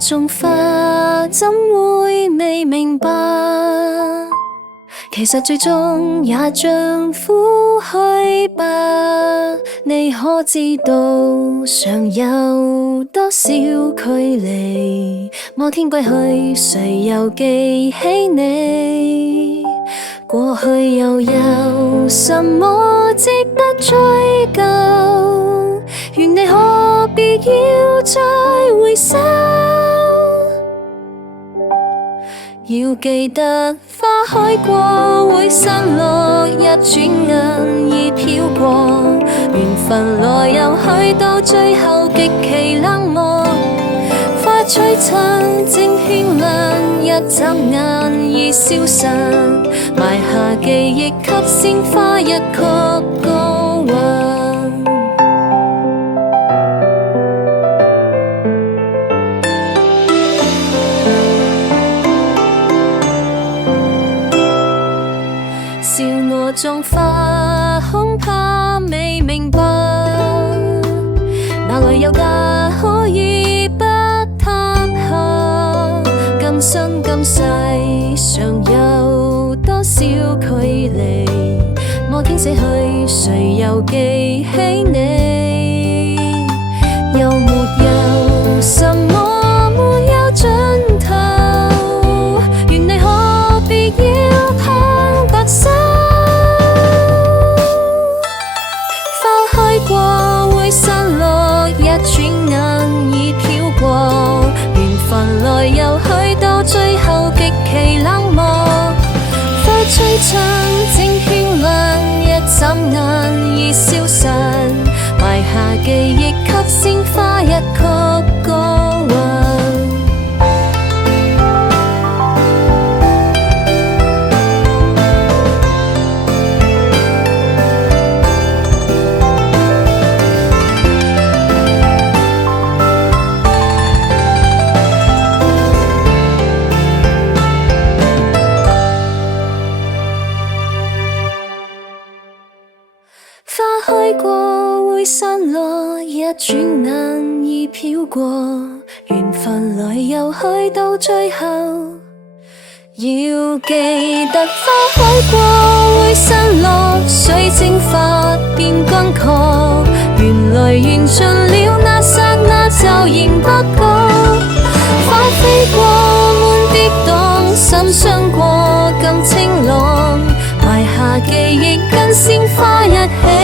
種花，怎會未明白？其實最終也像呼吸吧。你可知道尚有多少距離？摩天歸去，誰又記起你？過去又有什麼值得追究？願你何必要再回首？要記得花開過會散落，一轉眼已飄過。緣分來又去，到最後極其冷漠。花璀璨正絢爛，一眨眼已消散，埋下記憶給鮮花一曲歌韻。笑我種花，恐怕未明白，哪來有假可以不塌下？今生今世尚有多少距離？摩天死去，誰又記起你？又沒有什麼沒有盡頭，願你何必要攀白手？過會散落，一轉眼已飄過。緣分來又去，到最後極其冷漠。花璀璨正絢爛，一眨眼已消散，埋下記憶給鮮花一曲歌韻。花開過會散落，一轉眼已飄過。緣分來又去，到最後要記得花開過會散落，水蒸發變乾涸。緣來緣盡了，那剎那驟然不覺。花飛過滿跌宕，心傷過更清朗，埋下記憶跟鮮花一起。